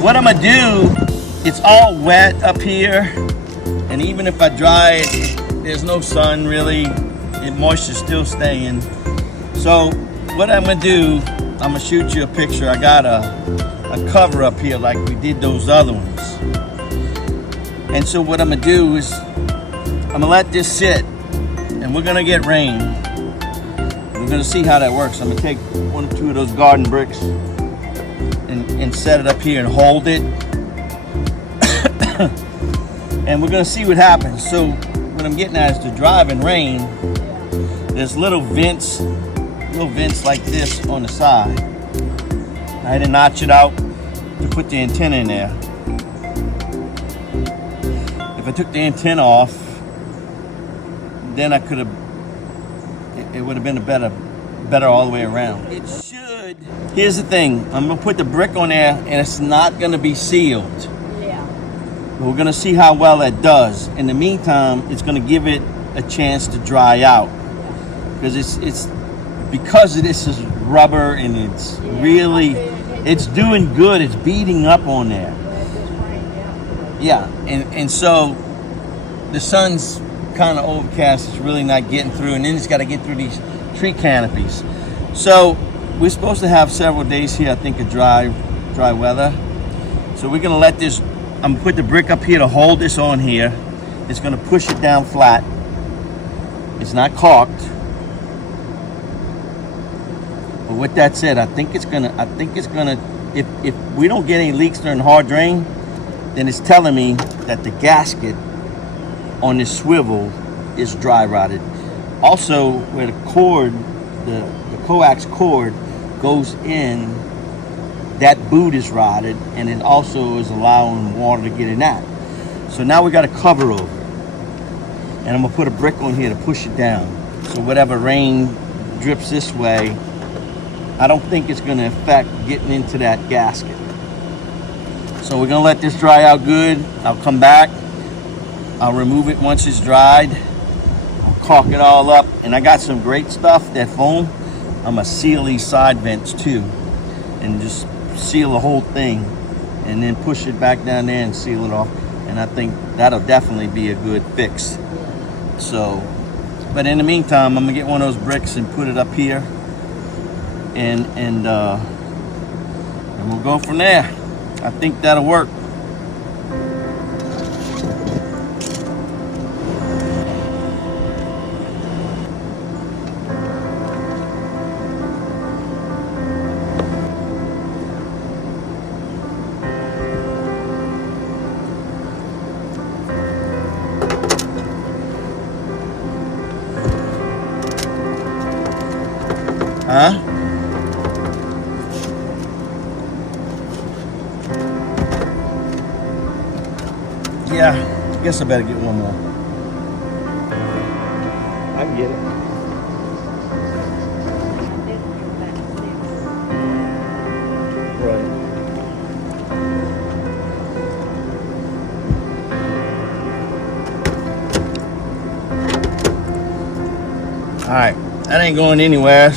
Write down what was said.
what I'm gonna do, it's all wet up here, and even if I dry it, there's no sun really, the moisture's still staying. So what I'm gonna do, I'm gonna shoot you a picture. I got a cover up here like we did those other ones. And so what I'm gonna do is I'm gonna let this sit, and we're gonna get rain. We're gonna see how that works. I'm gonna take one or two of those garden bricks and set it up here and hold it. And we're gonna see what happens. So what I'm getting at is to drive in rain, there's little vents like this on the side. I had to notch it out to put the antenna in there. If I took the antenna off, then I could have, it would have been better all the way around. It should. Here's the thing, I'm gonna put the brick on there and it's not gonna be sealed. Yeah. We're gonna see how well that does. In the meantime, it's gonna give it a chance to dry out. Because because this is rubber and it's really, it's doing good, it's beating up on there. Yeah, and so the sun's kind of overcast, it's really not getting through, and then it's got to get through these tree canopies. So we're supposed to have several days here, I think, of dry weather. So we're gonna let this, I'm gonna put the brick up here to hold this on here. It's gonna push it down flat. It's not caulked. But with that said, I think it's gonna, if we don't get any leaks during hard rain, then it's telling me that the gasket on this swivel is dry rotted. Also, where the cord, the coax cord goes in, that boot is rotted, and it also is allowing water to get in that. So now we got a cover over, and I'm gonna put a brick on here to push it down. So whatever rain drips this way, I don't think it's gonna affect getting into that gasket. So we're gonna let this dry out good. I'll come back, I'll remove it once it's dried. I'll caulk it all up, and I got some great stuff, that foam. I'm gonna seal these side vents too, and just seal the whole thing, and then push it back down there and seal it off. And I think that'll definitely be a good fix. So, but in the meantime, I'm gonna get one of those bricks and put it up here, and we'll go from there. I think that'll work. Huh? Yeah, I guess I better get one more. I can get it. Right. All right, that ain't going anywhere.